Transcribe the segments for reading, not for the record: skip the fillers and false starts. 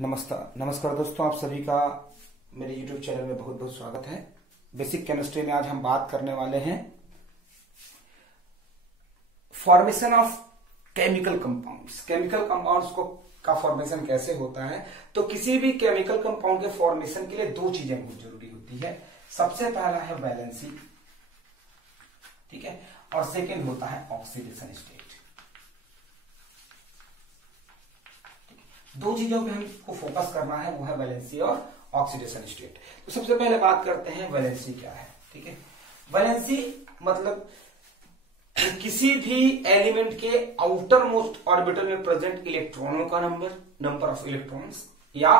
नमस्कार नमस्कार दोस्तों, आप सभी का मेरे YouTube चैनल में बहुत बहुत स्वागत है। बेसिक केमिस्ट्री में आज हम बात करने वाले हैं formation of chemical compounds. Chemical compounds को का फॉर्मेशन कैसे होता है। तो किसी भी केमिकल कंपाउंड के फॉर्मेशन के लिए दो चीजें बहुत जरूरी होती है। सबसे पहला है वैलेंसी, ठीक है, और सेकेंड होता है ऑक्सीडेशन स्टेट। दो चीजों पे हमको फोकस करना है, वो है वैलेंसी और ऑक्सीडेशन स्टेट। तो सबसे पहले बात करते हैं वैलेंसी क्या है। ठीक है, वैलेंसी मतलब किसी भी एलिमेंट के आउटर मोस्ट ऑर्बिटल में प्रेजेंट इलेक्ट्रॉनों का नंबर ऑफ इलेक्ट्रॉन्स, या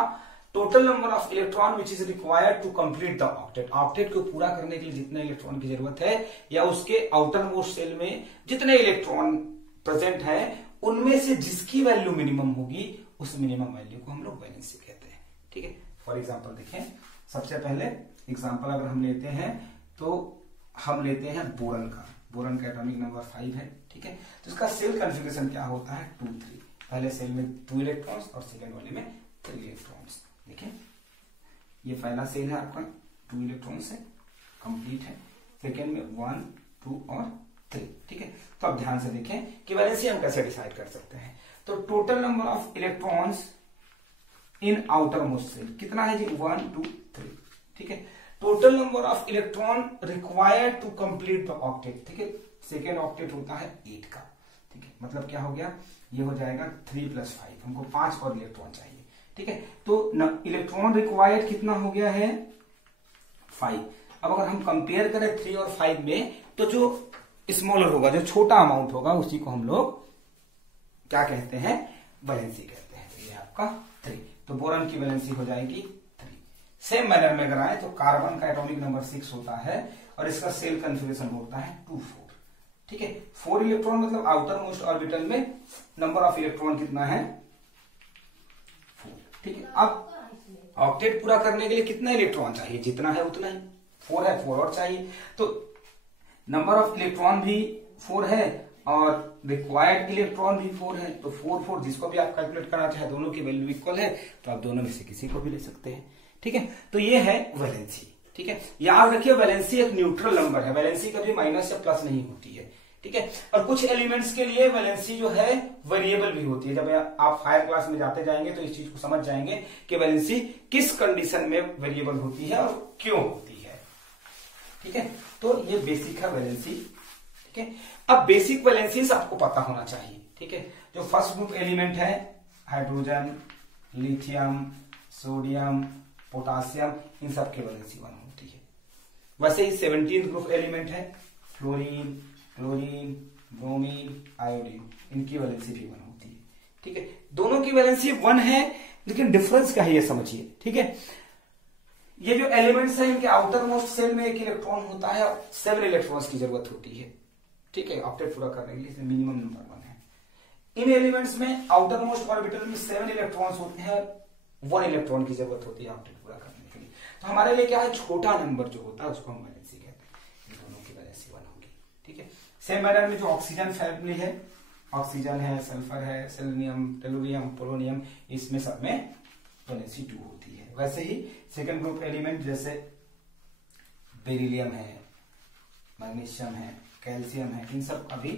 total number of electron which is required to complete the octet. Octet को पूरा करने के लिए जितने इलेक्ट्रॉन की जरूरत है, या उसके आउटर मोस्ट सेल में जितने इलेक्ट्रॉन प्रेजेंट है, उनमें से जिसकी वैल्यू मिनिमम होगी, उस मिनिमम वैल्यू को हम लोग वैलेंसी कहते हैं। ठीक है, फॉर एग्जांपल देखें, सबसे पहले एग्जांपल अगर हम लेते हैं तो हम लेते हैं बोरन का। बोरन का एटॉमिक नंबर 5 है। ठीक है, तो इसका सेल कॉन्फ़िगरेशन क्या होता है, 2 3। पहले सेल में 2 इलेक्ट्रॉन्स और सेकेंड वाले में 3 इलेक्ट्रॉन्स। देखिए, ये पहला सेल है आपका 2 इलेक्ट्रॉन से कंप्लीट है, सेकेंड में 1 2 और 3। ठीक है, तो अब ध्यान से देखें कि वैलेंसी हम कैसे डिसाइड कर सकते हैं। तो total number of electrons in outer most shell कितना है जी, 1 2 3। ठीक है, total number of electron required to complete the octet. ठीक है, सेकेंड ऑक्टेट होता है 8 का। ठीक है, मतलब क्या हो गया, ये हो जाएगा 3 + 5, हमको 5 और इलेक्ट्रॉन चाहिए। ठीक है, तो इलेक्ट्रॉन रिक्वायर्ड कितना हो गया है, 5। अब अगर हम कंपेयर करें 3 और 5 में, तो जो स्मॉलर होगा, जो छोटा अमाउंट होगा, उसी को हम लोग क्या कहते हैं, वैलेंसी कहते हैं। तो ये आपका 3, तो बोरन की वैलेंसी हो जाएगी 3। सेम मैनर में अगर आए तो कार्बन का एटॉमिक नंबर 6 होता है और इसका सेल कॉन्फ़िगरेशन होता है 2 4। ठीक है, 4 इलेक्ट्रॉन मतलब आउटर मोस्ट ऑर्बिटल में नंबर ऑफ इलेक्ट्रॉन कितना है, 4। ठीक है, अब ऑक्टेट पूरा करने के लिए कितना इलेक्ट्रॉन चाहिए, जितना है उतना ही, 4 है, 4 और चाहिए। तो नंबर ऑफ इलेक्ट्रॉन भी 4 है और रिक्वायर्ड इलेक्ट्रॉन भी 4 है। तो 4 4 जिसको भी आप कैलकुलेट करना चाहे, दोनों की वैल्यू इक्वल है, तो आप दोनों में से किसी को भी ले सकते हैं। ठीक है, तो ये है वैलेंसी। ठीक है, याद रखिए वैलेंसी एक न्यूट्रल नंबर है, वैलेंसी कभी माइनस या प्लस नहीं होती है। ठीक है, और कुछ एलिमेंट्स के लिए वैलेंसी जो है वेरिएबल भी होती है। जब आप हायर क्लास में जाते जाएंगे तो इस चीज को समझ जाएंगे कि वैलेंसी किस कंडीशन में वेरिएबल होती है और क्यों होती है। ठीक है, तो ये बेसिक है वैलेंसी। ठीक है, अब बेसिक वैलेंसी आपको पता होना चाहिए। ठीक है, जो फर्स्ट ग्रुप एलिमेंट है, हाइड्रोजन, लिथियम, सोडियम, पोटासियम, इन सब की वैलेंसी 1 होती है। वैसे ही 17th ग्रुप एलिमेंट है, फ्लोरीन, क्लोरीन, ब्रोमीन, आयोडीन, इनकी वैलेंसी भी 1 होती है। ठीक है, दोनों की वैलेंसी 1 है, लेकिन डिफरेंस क्या है ये समझिए। ठीक है, ये जो एलिमेंट्स है, इनके आउटर मोस्ट सेल में 1 इलेक्ट्रॉन होता है और 7 इलेक्ट्रॉन्स की जरूरत होती है। ठीक है, ऑक्टेट पूरा करने के लिए मिनिमम नंबर 1 है। इन एलिमेंट्स में आउटर मोस्ट ऑर्बिटल में 7 इलेक्ट्रॉन्स होते हैं, 1 इलेक्ट्रॉन की जरूरत होती है ऑक्टेट पूरा करने के लिए। तो हमारे लिए क्या है, छोटा नंबर जो होता है उसको हम वैलेंसी कहते हैं। इन दोनों की वैलेंसी 1 होगी। ठीक है, सेम मैनर में जो ऑक्सीजन फैमिली है, ऑक्सीजन है, सल्फर है, सेलेनियम, टेलुरियम, पोलोनियम, इसमें सब में वैलेंसी 2 होती है। वैसे ही सेकेंड ग्रुप एलिमेंट जैसे बेरिलियम है, मैग्नीशियम है, कैल्शियम है, इन सब का भी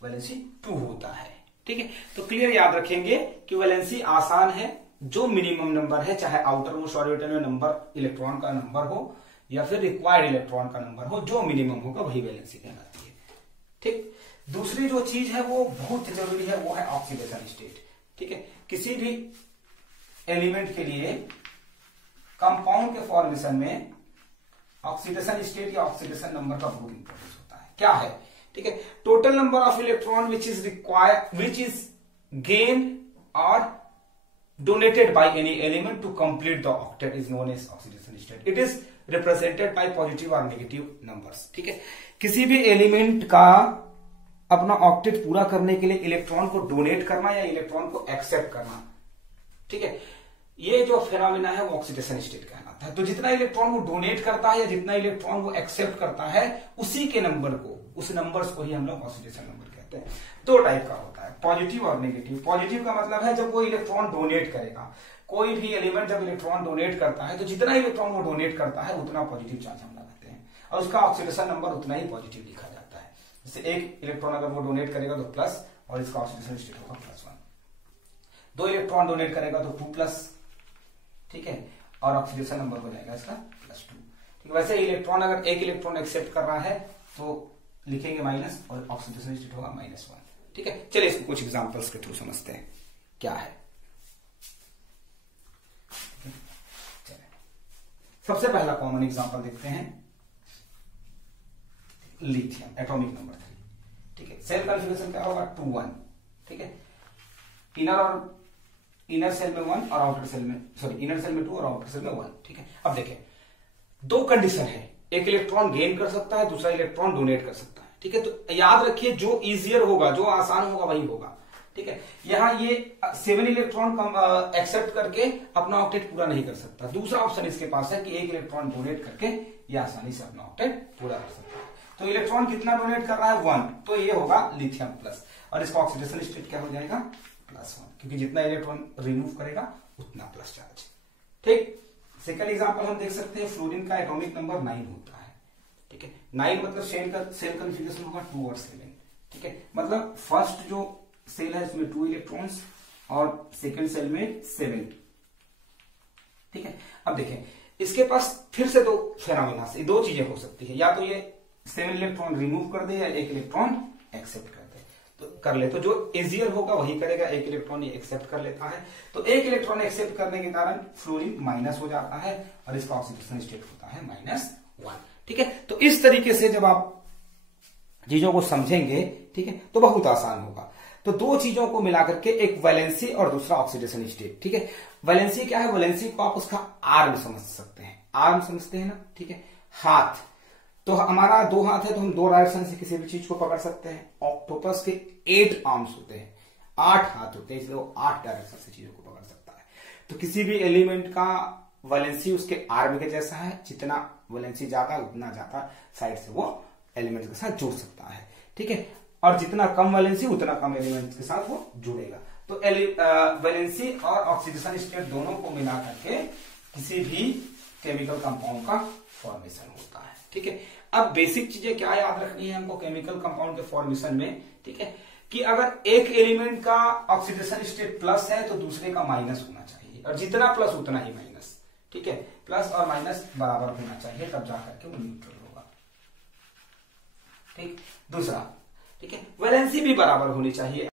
वैलेंसी 2 होता है। ठीक है, तो क्लियर याद रखेंगे कि वैलेंसी आसान है, जो मिनिमम नंबर है, चाहे आउटर मोस्ट ऑर्बिटल में नंबर इलेक्ट्रॉन का नंबर हो या फिर रिक्वायर्ड इलेक्ट्रॉन का नंबर हो, जो मिनिमम होगा वही वैलेंसी कहलाती है। ठीक, दूसरी जो चीज है वो बहुत जरूरी है, वो है ऑक्सीडेशन स्टेट। ठीक है, किसी भी एलिमेंट के लिए कंपाउंड के फॉर्मेशन में ऑक्सीडेशन स्टेट या ऑक्सीडेशन नंबर का बहुत इंपॉर्टेंस होता है। क्या है, ठीक है, total number of electron which is gain और donated by any element to complete the octet is known as oxidation state. It is represented by positive और नेगेटिव नंबर्स। ठीक है, किसी भी एलिमेंट का अपना ऑक्टेट पूरा करने के लिए इलेक्ट्रॉन को डोनेट करना या इलेक्ट्रॉन को एक्सेप्ट करना, ठीक है, ये जो फेनोमेना है वो ऑक्सीडेशन स्टेट कहलाता है। तो जितना इलेक्ट्रॉन वो डोनेट करता है या जितना इलेक्ट्रॉन वो एक्सेप्ट करता है, उसी के नंबर को, उस नंबर्स को ही हम लोग ऑक्सीडेशन नंबर कहते हैं। करते हैं। दो टाइप का होता है, पॉजिटिव और नेगेटिव। पॉजिटिव का मतलब है जब वो इलेक्ट्रॉन डोनेट करेगा, कोई भी एलिमेंट जब इलेक्ट्रॉन डोनेट करता है तो जितना इलेक्ट्रॉन वो डोनेट करता है उतना पॉजिटिव चार्ज हम लगाते हैं और उसका ऑक्सीडेशन नंबर उतना ही पॉजिटिव लिखा जाता है। जैसे एक इलेक्ट्रॉन अगर वो डोनेट करेगा तो प्लस और इसका ऑक्सीडेशन स्टेट होगा +1। 2 इलेक्ट्रॉन डोनेट करेगा तो 2+, ठीक है, और ऑक्सीडेशन नंबर हो जाएगा इसका +2। ठीक है, वैसे इलेक्ट्रॉन अगर एक इलेक्ट्रॉन एक्सेप्ट कर रहा है तो लिखेंगे माइनस और ऑक्सीडेशन स्टेट होगा -1। ठीक है, चलिए इसको कुछ एग्जांपल्स के थ्रू समझते हैं क्या है। सबसे पहला कॉमन एग्जांपल देखते हैं, लिथियम, एटॉमिक नंबर 3। ठीक है, सेल कॉन्फ़िगरेशन क्या होगा 2 1। ठीक है, इनर सेल में 1 और आउटर सेल में, सॉरी इनर सेल में 2 और आउटर सेल में 1। ठीक है, अब देखें दो कंडीशन है, एक इलेक्ट्रॉन गेन कर सकता है, दूसरा इलेक्ट्रॉन डोनेट कर सकता है। ठीक है, तो याद रखिए जो इजियर होगा, जो आसान होगा वही होगा। ठीक है, यहां ये 7 इलेक्ट्रॉन एक्सेप्ट करके अपना ऑक्टेट पूरा नहीं कर सकता। दूसरा ऑप्शन इसके पास है कि एक इलेक्ट्रॉन डोनेट करके ये आसानी से अपना ऑक्टेट पूरा कर सकता है। तो इलेक्ट्रॉन कितना डोनेट कर रहा है 1, तो ये होगा लिथियम प्लस और इसका ऑक्सीडेशन स्टेट क्या हो जाएगा +1, क्योंकि जितना इलेक्ट्रॉन रिमूव करेगा उतना प्लस चार्ज। ठीक, सेकंड एग्जांपल हम देख सकते हैं, फ्लोरीन का एटॉमिक नंबर 9 होता है। ठीक है, 9 मतलब सेल कॉन्फ़िगरेशन होगा 2 और 7। ठीक है, मतलब फर्स्ट जो सेल है इसमें 2 इलेक्ट्रॉन्स और सेकंड सेल में 7। ठीक है, अब देखें इसके पास फिर से दो फेनोमेना से दो चीजें हो सकती है, या तो ये 7 इलेक्ट्रॉन रिमूव कर दे या एक इलेक्ट्रॉन एक्सेप्ट कर दे, तो कर ले, तो जो इजियर होगा वही करेगा। एक इलेक्ट्रॉन ये एक्सेप्ट कर लेता है, तो एक इलेक्ट्रॉन एक्सेप्ट करने के कारण फ्लोरीन माइनस हो जाता है और इसका ऑक्सीडेशन स्टेट होता है -1। ठीक है, तो इस तरीके से जब आप चीजों को समझेंगे, ठीक है, तो बहुत आसान होगा। तो दो चीजों को मिलाकर के, एक वैलेंसी और दूसरा ऑक्सीडेशन स्टेट। ठीक है, वैलेंसी क्या है, वैलेंसी को आप उसका आर्म समझ सकते हैं, आर्म समझते हैं ना। ठीक है, हाथ, तो हमारा 2 हाथ है तो हम 2 डायरेक्शन से किसी भी चीज को पकड़ सकते हैं। ऑक्टोपस के 8 आर्म्स होते हैं, 8 हाथ होते हैं, इसलिए वो 8 डायरेक्शन से चीजों को पकड़ सकता है। तो किसी भी एलिमेंट का वैलेंसी उसके आर्म के जैसा है, जितना वैलेंसी ज्यादा उतना ज्यादा साइड से वो एलिमेंट के साथ जुड़ सकता है। ठीक है, और जितना कम वैलेंसी उतना कम एलिमेंट के साथ वो जुड़ेगा। तो वैलेंसी और ऑक्सीडेशन स्टेट दोनों को मिला करके किसी भी केमिकल कंपाउंड का फॉर्मेशन होता है। ठीक है, अब बेसिक चीजें क्या याद रखनी है हमको केमिकल कंपाउंड के फॉर्मेशन में। ठीक है, कि अगर एक एलिमेंट का ऑक्सीडेशन स्टेट प्लस है तो दूसरे का माइनस होना चाहिए, और जितना प्लस उतना ही माइनस। ठीक है, प्लस और माइनस बराबर होना चाहिए, तब जाकर के वो न्यूट्रल होगा। ठीक, दूसरा, ठीक है, वैलेंसी भी बराबर होनी चाहिए।